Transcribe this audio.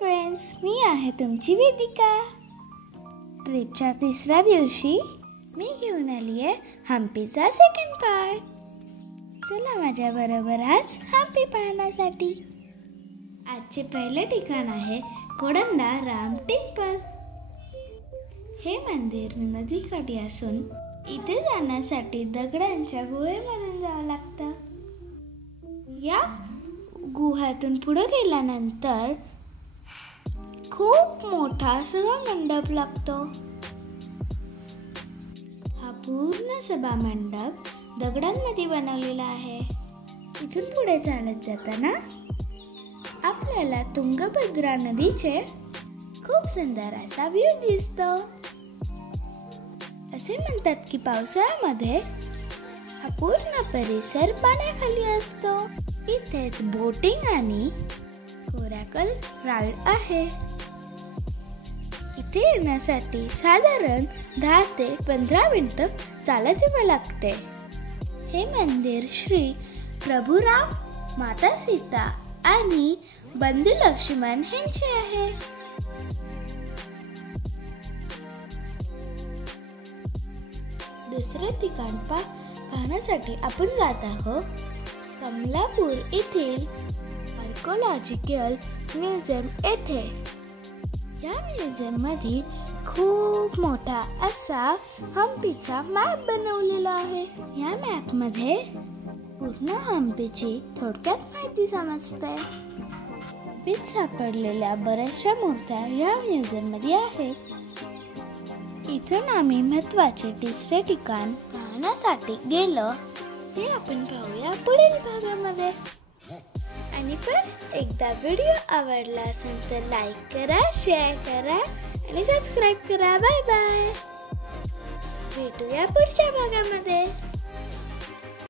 Friends, मी आहे तुमची वेदिका। ट्रिपच्या तिसऱ्या दिवशी मी घेऊन आली आहे हम्पीचा सेकंड पार्ट। चला माझ्या बरोबर आज हम्पी पाहण्यासाठी। आजचे पहिले ठिकाण आहे कोडंडा राम टेम्पल। हे मंदिर नदीकाठी असून इथे जाण्यासाठी दगडांच्या गुहेमधून जावं लागतं। या गुहातून पुढे गेल्यानंतर खूप मोठा सभा मंडप लागतो। हा पूर्ण सभा मंडप दगडांमध्ये बनवलेला आहे। इथून पुढे चालत जाताना आपल्याला तुंगभद्रा नदीचे खूप सुंदर असा व्ह्यू दिसतो। असे म्हणतात की पावसाळ्यामध्ये हा पूर्ण परिसर पाण्याखाली असतो। इथेच बोटिंग आणि कोरॅकल राईड आहे। इथे येण्यासाठी साधारण 10 ते 15 मिनिटं चालत यावं लागते। हे मंदिर श्री प्रभू राम, माता सीता आणि बंधू लक्ष्मण यांचे आहे। दुसरे ठिकाण पाहण्यासाठी आपण जात आहोत कमलापूर येथील आर्किओलॉजिकल म्युझियम येथे। या म्युझियम मध्ये खूप मोठा असा हम्पीचा मॅप बनवलेला आहे। या मॅप मध्ये पूर्ण हम्पीची थोडक्यात माहिती समजते। हम्पीत सापडलेल्या बऱ्याचशा मूर्त्या या म्युझियम मध्ये आहेत। इथून आम्ही महत्त्वाचे तिसरे ठिकाण पाहण्यासाठी गेलो ते आपण पाहूया पुढील भागामध्ये। आणि पण एकदा व्हिडिओ आवडला असेल तर लाईक करा, शेअर करा आणि सबस्क्राईब करा। बाय बाय, भेटूया पुढच्या भागामध्ये।